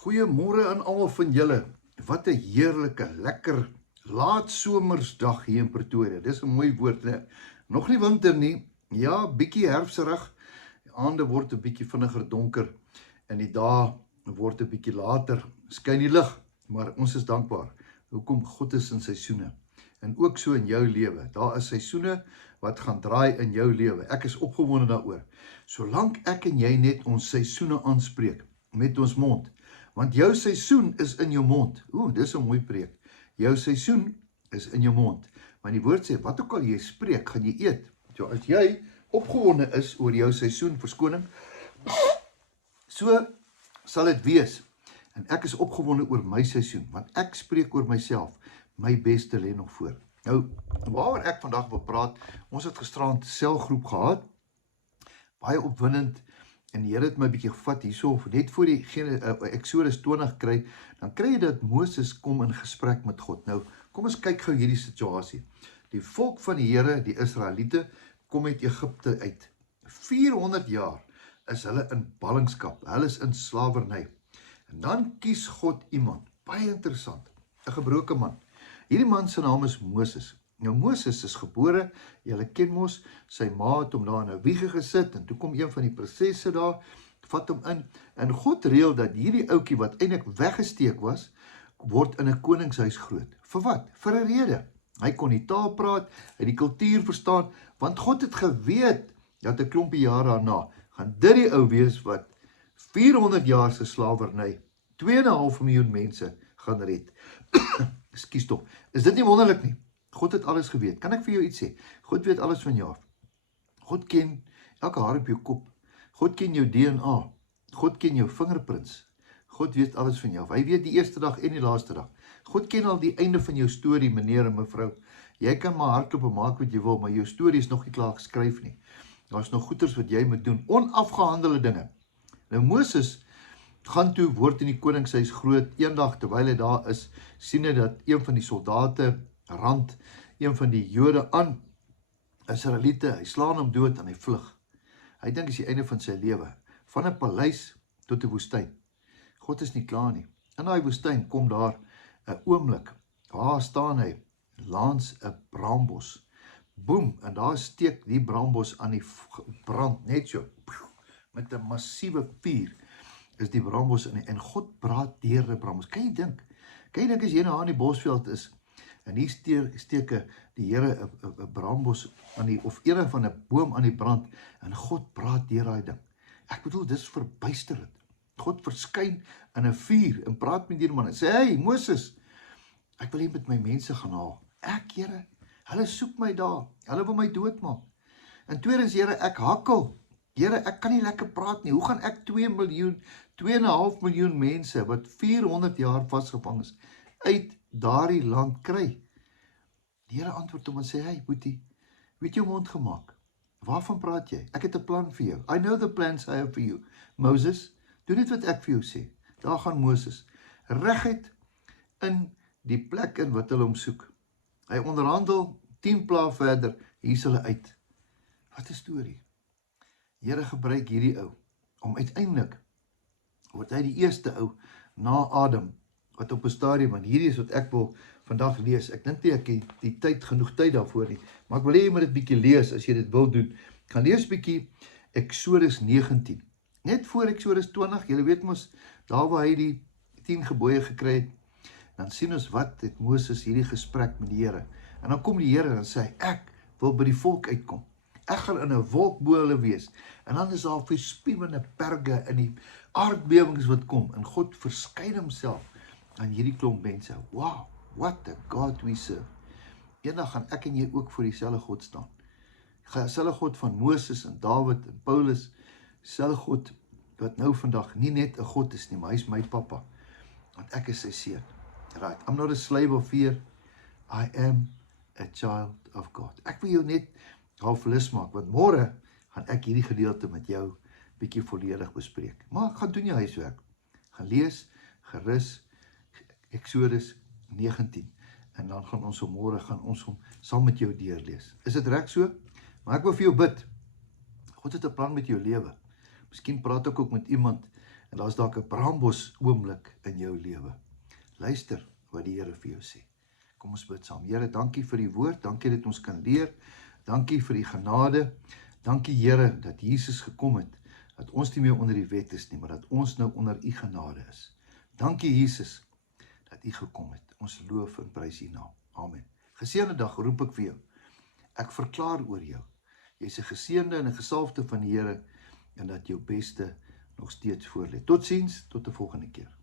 Goeiemôre aan almal van julle. Wat 'n heerlike, lekker laat somersdag hier in Pretoria. Dis 'n mooi woord, né? Nog nie winter nie. Ja, bietjie herfserig. Die aande word 'n bietjie vinniger donker en die dae word 'n bietjie later. Skyn die lig, maar ons is dankbaar. Hoekom God is in seisoene. En ook so in jou lewe. Daar is seisoene wat gaan draai in jou lewe. Ek is opgewonde daaroor. Solank ek en jy net ons seisoene aanspreek met ons mond. Want jou seisoen is in jou mond. Dis 'n mooi preek. Jou seisoen is in jou mond. Want die woord sê, wat ook al jy spreek, gaan jy eet. So as jy opgewonde is oor jou seisoen, verskoning, so sal dit wees. En ek is opgewonde oor my seisoen, want ek spreek oor myself. My beste lê nog voor. Nou, waaroor ek vandag wil praat, ons het gisterand selgroep gehad, baie opwindend, en die Here het my bietjie gevat hierso, net voor die Exodus 20 kry, dan kry jy dat Moses kom in gesprek met God. Nou, kom ons kyk gou hierdie situasie. Die volk van die Here, die Israeliete, kom uit Egipte uit. 400 jaar is hulle in ballingskap, hulle is in slawerny. En dan kies God iemand, baie interessant, 'n gebroke man. Hierdie man se naam is Moses. Nou Moses is gebore, julle ken mos, sy ma het hom daar in 'n wiege gesit, en toe kom een van die prinsesse daar, vat hom in, en God reël dat hierdie ouetjie wat eintlik weggesteek was, word in 'n koningshuis groot. Vir wat? Vir 'n rede. Hy kon die taal praat, hy die kultuur verstaan, want God het geweet, dat 'n klompie jare daarna, gaan dit die ou wees wat 400 jaar se slawerny, 2,5 miljoen mense gaan red. Ekskuus tog, is dit nie wonderlik nie? God het alles geweet. Kan ek vir jou iets sê? God weet alles van jou af. God ken elke haar op jou kop. God ken jou DNA. God ken jou fingerprints. God weet alles van jou af. Hy weet die eerste dag en die laaste dag. God ken al die einde van jou storie, meneer en mevrou. Jy kan maar hardloop en maak wat jy wil, maar jou storie is nog nie klaar geskryf nie. Daar is nog goeders wat jy moet doen, onafgehandelde dinge. Nou Moses gaan toe, word in die koningshuis groot. Eendag terwyl hy daar is, sien hy dat een van die soldate rand een van die Jode aan, Israeliete, hy slaan hom dood en hy vlug. Hy dink is die einde van sy lewe, van 'n paleis tot 'n woestyn. God is nie klaar nie. In daai woestyn kom daar 'n oomblik, waar staan hy, langs 'n braambos. Boem, en daar steek die braambos aan die brand, net so, met 'n massiewe vuur, is die braambos in, en God praat deur die braambos. Kan jy dink as jy nou in die bosveld is, en hier steek die Here 'n braambos aan die, of een van 'n boom aan die brand, en God praat deur daai ding. Ek bedoel, dis verbuisterend. God verskyn in 'n vuur, en praat met die man, en sê, hey Moses, ek wil hier met my mense gaan haal. Ek, Here, hulle soek my daar, hulle wil my doodmaak. En tweedens, Here, ek hakkel. Here, ek kan nie lekker praat nie. Hoe gaan ek 2,5 miljoen mense, wat 400 jaar vasgevang is, uit daardie land kry? Die Here antwoord hom en sê, hey boetie, weet jou mond gemaak? Waarvan praat jy? Ek het 'n plan vir jou. I know the plans I have for you. Moses, doen net wat ek vir jou sê. Daar gaan Moses, reguit in die plek in wat hulle hom soek. Hy onderhandel 10 pla verder, hier is hulle uit. Wat 'n storie. Die Here gebruik hierdie ou, om uiteindelik, word hy die eerste ou, na Adam, wat op 'n stadium, want hierdie is wat ek wil vandag lees. Ek dink nie ek het die tyd, genoeg tyd daarvoor nie, maar ek wil hê jy moet dit bietjie lees, as jy dit wil doen. Ek gaan lees bietjie Exodus 19. Net voor Exodus 20, julle weet mos, daar waar hy die 10 gebooie gekry het, dan sien ons wat het Moses hierdie gesprek met die Here. En dan kom die Here en sê, ek wil by die volk uitkom. Ek gaan in 'n wolk bo hulle wees. En dan is daar verspiewende berge in die aardbewings wat kom. En God verskyn homself aan hierdie klomp mense. Wow, what a God we serve. Eendag gaan ek en jy ook voor dieselfde God staan. Dieselfde God van Moses en Dawid en Paulus, dieselfde God wat nou vandag nie net 'n God is nie, maar hy is my pappa. Want ek is sy seun. Right, I'm not a slave of fear. I am a child of God. Ek wil jou net half lus maak, want môre gaan ek hierdie gedeelte met jou bietjie volledig bespreek. Maar gaan doen jou huiswerk. Gaan lees, gerus, Exodus 19. En dan gaan ons môre hom saam met jou deurlees. Is dit reg so? Maar ek wil vir jou bid. God het 'n plan met jou lewe. Miskien praat ek ook met iemand En daar's dalk 'n brambos oomblik in jou lewe. Luister wat die Here vir jou sê. Kom ons bid saam. Here, dankie vir die woord, dankie dat ons kan leer, dankie vir die genade, dankie Here dat Jesus gekom het, dat ons nie meer onder die wet is nie, maar dat ons nou onder u genade is. Dankie Jesus, dat u gekom het. Ons loof en prys u naam. Amen. Geseënde dag roep ek vir jou. Ek verklaar oor jou. Jy's 'n geseënde en 'n gesalfde van die Here en dat jou beste nog steeds voor lê. Totsiens, tot 'n volgende keer.